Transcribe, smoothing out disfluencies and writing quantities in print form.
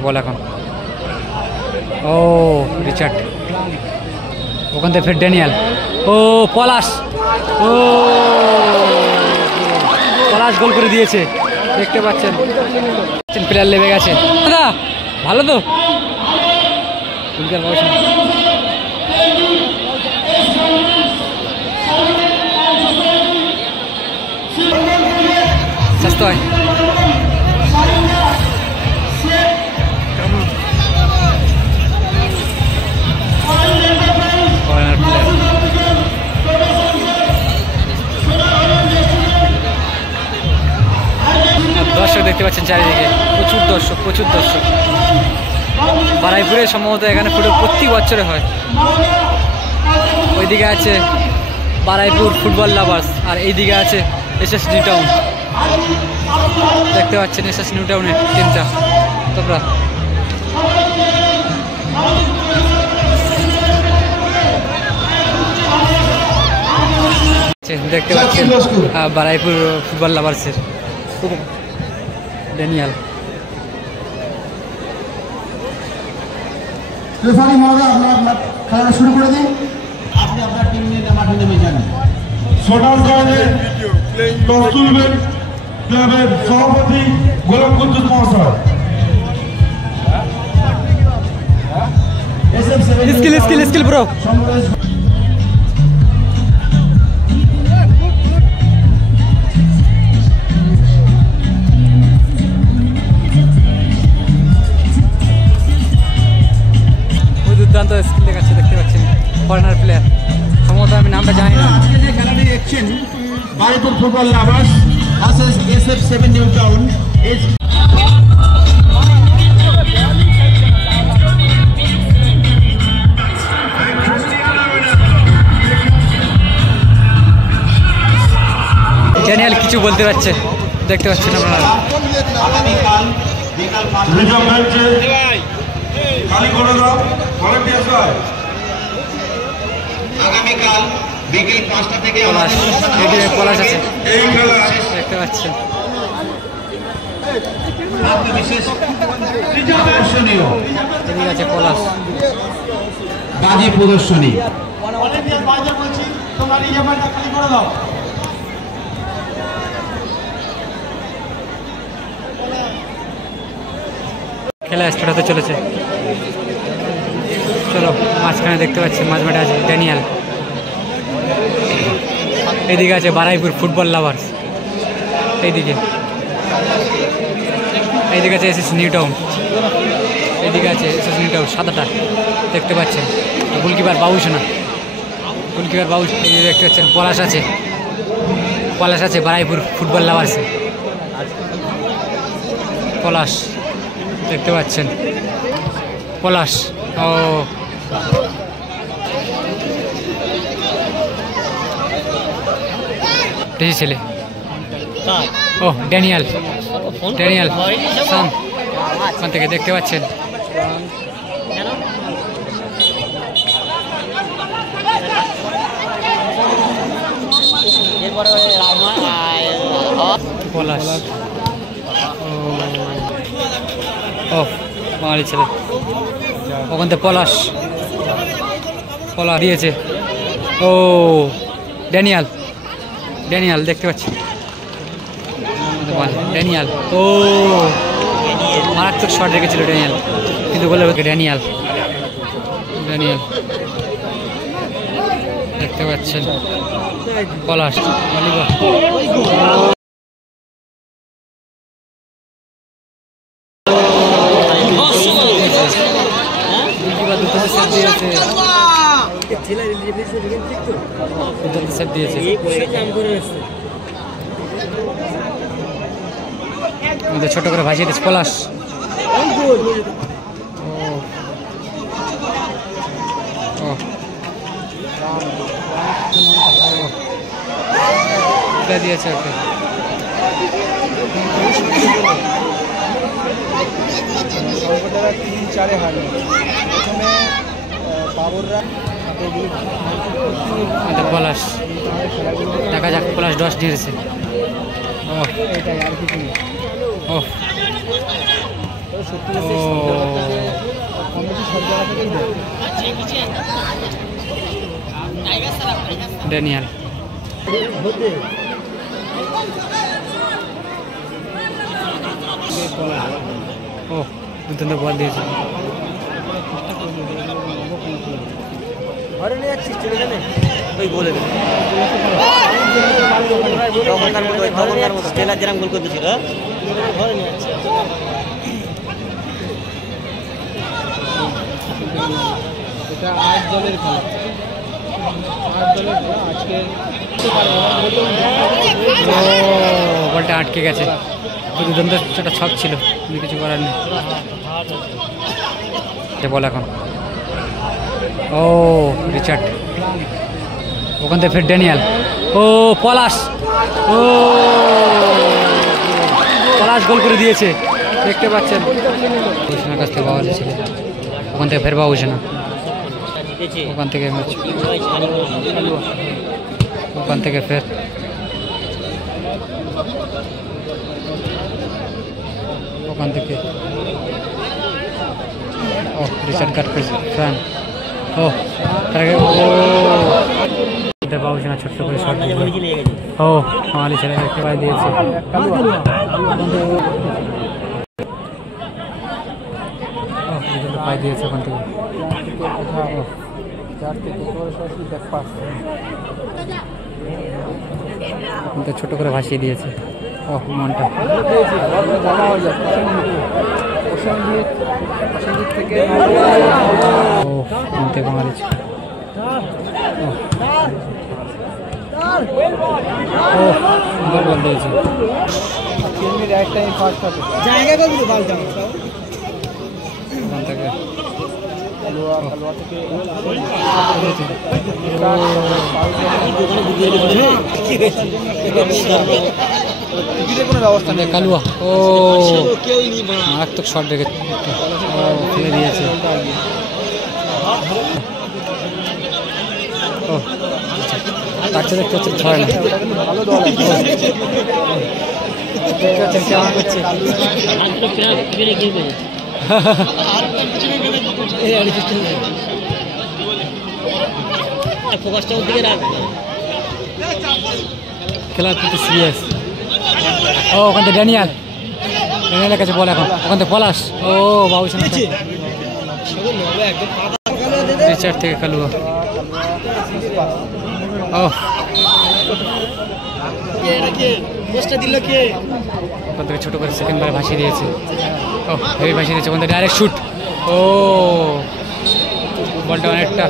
বল এখন। ও রিচার্ড, ওখান থেকে ফের ড্যানিয়াল, ও পলাশ, ও পলাশ গোল করে দিয়েছে, দেখতে পাচ্ছেন প্লেয়ার লেগে গেছে। দাদা ভালো তো স্বাস্থ্য হয়। দর্শক দেখতে পাচ্ছেন চারিদিকে, প্রচুর দর্শক। বারাইপুরে সম্ভবত এখানে ফুটবল প্রতি বছরে হয়। ওইদিকে আছে বারাইপুর ফুটবল লাভার্স, আর এইদিকে আছে এসএস নিউ টাউন। দেখতে পাচ্ছেন এসএস নিউ টাউনের টিমটা তোমরা। দেখতে পাচ্ছেন বারাইপুর ফুটবল লাভার্সের ড্যানিয়াল। রেফারি মহোদয়, আপনার খেলা শুরু করে দিন। আপনি আপনার টিম নিয়ে মাঠে নেমে যান। সোনারগঞ্জের কস্তুরবেগ ক্লাবের সভাপতি গোলাম কুদ্দুস মহাশয়। Skill bro. দুর্দান্ত স্কিল দেখাচ্ছে, দেখতে পাচ্ছেন ফরেনার প্লেয়ার, সম্ভবত আমি নামটা জানি না। আজকে যে খেলাটি দেখছেন Baruipur football lovers versus SF7 new town. Daniel কিছু বলতে পারছে, দেখতে পাচ্ছেন আপনারা। আগামীকাল বিকাল 5টা খালি করে দাও, ভলেন্টিয়ার হয়। আগামীকাল বিকেল 5টা থেকে পলাশ আছে, এই খেলা দেখতে পাচ্ছেন। বিশেষ আকর্ষণীয় এদিকে আছে পলাশ, বাজি প্রদর্শনী। খেলা স্টার্ট হতে চলেছে। চলো, মাঝখানে দেখতে পাচ্ছি মাঝমাঠে আছে ড্যানিয়াল, এইদিকে আছে বারাইপুর ফুটবল লাভার্স, এইদিকে আছে এসএস নিউ টাউন, এইদিকে আছে এসএস নিউ টাউন সাদাটা দেখতে পাচ্ছেন। গোলকিপার বাবুসোনা, এইদিকে দেখতে পাচ্ছেন পলাশ আছে বারাইপুর ফুটবল লাভার্সে। পলাশ দেখতে পাচ্ছেন, পলাশ, ও বেশি ছেলে, ও ড্যানিয়াল সান, ওখান থেকে দেখতে পাচ্ছেন। পলাশ, ও বাঙালি ছেলে, ওখান থেকে পলাশ দিয়েছে। ও ড্যানিয়াল দেখতে পাচ্ছি, ড্যানিয়াল, ও মারাত্মক শট রেখেছিল ড্যানিয়াল, কিন্তু বলে ড্যানিয়াল দেখতে পাচ্ছেন। পলাশ ছোট করে ভাসিয়ে দিচ্ছে পলাশ। দিয়েছে ওকে, পলাশ দেখা যাক, পলাশ 10 নিয়েছে। ও ড্যানিয়াল ও দুর্দান্ত বল দিয়েছে। ঘরে নিয়ে যাচ্ছিস চলে যাবে ওই বলে দেবে স্টেলার যেরকম গোল করতেছিল ঘরে নিয়ে যাচ্ছে। এটা 8 দলের খেলা, 8 দলের খেলা আজকে। বলটা আটকে গেছে, দুর্দান্ত একটা ছক ছিল, কিছু করার নেই। বল এখন ও রিচার্ড, ওখান থেকে ফের ড্যানিয়াল, ও পলাশ, ও পলাশ গোল করে দিয়েছে, দেখতে পাচ্ছেন। বাবুসেনার কাছ থেকে বাবা ছিল, ওখান থেকে ফের বাবুসেনা, ওখান থেকে ওখান থেকে ফের ওখান থেকে ও রিচার্ড কাট করেছে ফ্যান, ও বাবুসেনা ছোট্ট করে শট, ও আমালি ছেলে দেখতে পাই দিয়েছে। পাই দিয়েছে ওখান থেকে, ছোট করে ভাসিয়ে দিয়েছে। ও মনটা ও মনতে বাঙালি ও সুন্দর বল দিয়েছে। ওখান থেকে কালুয়া, ও মারাত্মক শট রেখে ফেলে দিয়েছে। ও তাকে দেখতে হচ্ছে ছয় না, কেমন করছে খেলার প্রতি সিরিয়াস। ও ওখান থেকে ড্যানিয়াল, ড্যানিয়ালের কাছে বল এখন, ওখান থেকে পলাশ, ও বাবুসেনা রিচার্ড থেকে কালুয়া, ও ওখান থেকে ছোটো করে সেকেন্ড বারে ভাসিয়ে দিয়েছে। ও হেভি ভাসিয়ে দিয়েছে, ওখান থেকে ডাইরেক্ট শুট, ও বলটা অনেকটা